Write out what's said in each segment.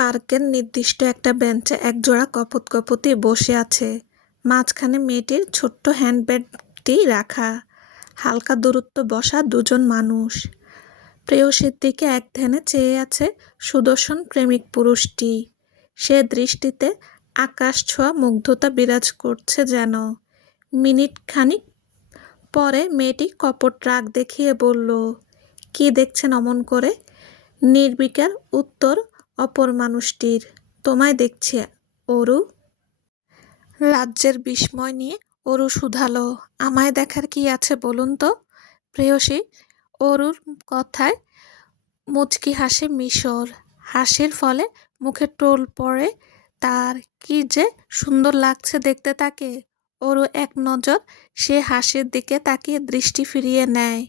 পার্কের নির্দিষ্ট একটা বেঞ্চে একজোড়া কপোত-কপোতি বসে আছে। মাঝখানে মেয়েটির ছোট্ট হ্যান্ডব্যাগটি রাখা। হালকা দূরত্ব বসা দুজন মানুষ। প্রেয়সীর দিকে এক ধ্যানে চেয়ে আছে সুদর্শন প্রেমিক পুরুষটি। সে দৃষ্টিতে আকাশ ছোঁয়া মুগ্ধতা বিরাজ করছে যেন। মিনিট খানিক পরে মেয়েটি কপট রাগ দেখিয়ে বলল, "কি দেখছেন অমন করে?" নির্বিকার উত্তর অপর মানুষটির, "তোমায় দেখছি অরু।" রাজ্যের বিস্ময় নিয়ে অরু শুধালো, "আমায় দেখার কি আছে বলুন তো?" প্রেয়সী অরুর কথায় মুচকি হাসে মিশর। হাসির ফলে মুখে টোল পড়ে তার। কি যে সুন্দর লাগছে দেখতে তাকে। অরু এক নজর সে হাসির দিকে তাকিয়ে দৃষ্টি ফিরিয়ে নেয়।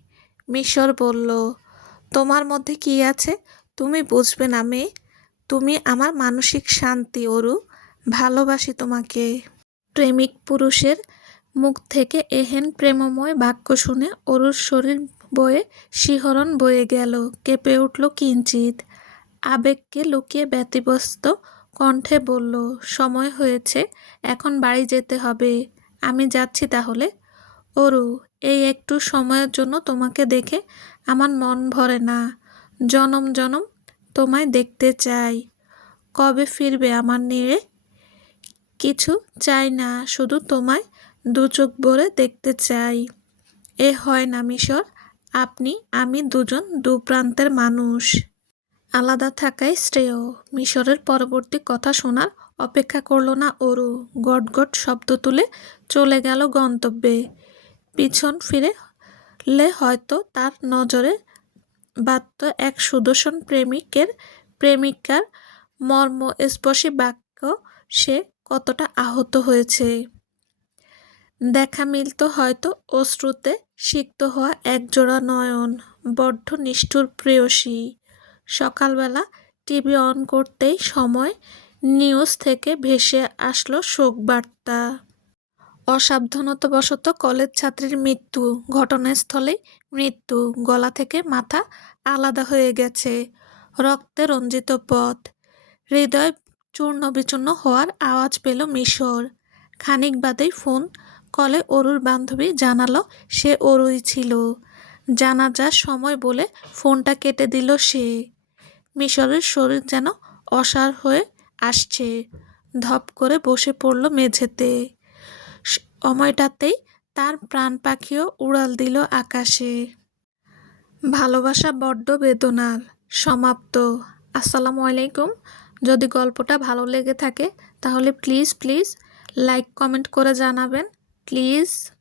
মিশর বলল, "তোমার মধ্যে কি আছে তুমি বুঝবে না মেয়ে। তুমি আমার মানসিক শান্তি অরু। ভালোবাসি তোমাকে।" প্রেমিক পুরুষের মুখ থেকে এহেন প্রেমময় বাক্য শুনে অরুর শরীর বয়ে শিহরণ বয়ে গেল, কেঁপে উঠল কিঞ্চিৎ। আবেগকে লুকিয়ে ব্যতিব্যস্ত কণ্ঠে বলল, "সময় হয়েছে, এখন বাড়ি যেতে হবে। আমি যাচ্ছি তাহলে।" অরু, এই একটু সময়ের জন্য তোমাকে দেখে আমার মন ভরে না। জনম জনম তোমায় দেখতে চাই। কবে ফিরবে আমার নীড়ে? কিছু চাই না, শুধু তোমায় দু চোখ ভরে দেখতে চাই। এ হয় না মিশর। আপনি আমি দুজন দু প্রান্তের মানুষ। আলাদা থাকাই শ্রেয়। মিশরের পরবর্তী কথা শোনার অপেক্ষা করল না অরু। গটগট শব্দ তুলে চলে গেল গন্তব্যে। পিছন ফিরলে হয়তো তার নজরে বাধত এক সুদর্শন প্রেমিকার মর্মস্পর্শী বাক্য। সে কতটা আহত হয়েছে। দেখা মিলত হয়তো অশ্রুতে সিক্ত হওয়া একজোড়া নয়ন। বড্ড নিষ্ঠুর প্রেয়সী। সকালবেলা টিভি অন করতেই সময় নিউজ থেকে ভেসে আসলো শোকবার্তা। অসাবধানতাবশত কলেজ ছাত্রীর মৃত্যু। ঘটনাস্থলেই মৃত্যু। গলা থেকে মাথা আলাদা হয়ে গেছে। রক্তে রঞ্জিত পথ। হৃদয় চূর্ণ বিচূর্ণ হওয়ার আওয়াজ পেল মিশর। খানিক বাদেই ফোন কলে অরুর বান্ধবী জানালো সে অরুই ছিল। জানাজার সময় বলে ফোনটা কেটে দিল সে। মিশরের শরীর যেন অসাড় হয়ে আসছে। ধপ করে বসে পড়ল মেঝেতে। সময়টাতেই তার প্রাণ পাখিও উড়াল দিল আকাশে। ভালোবাসা বড্ড বেদনার। সমাপ্ত। আসসালামু আলাইকুম। যদি গল্পটা ভালো লেগে থাকে তাহলে প্লিজ লাইক কমেন্ট করে জানাবেন প্লিজ।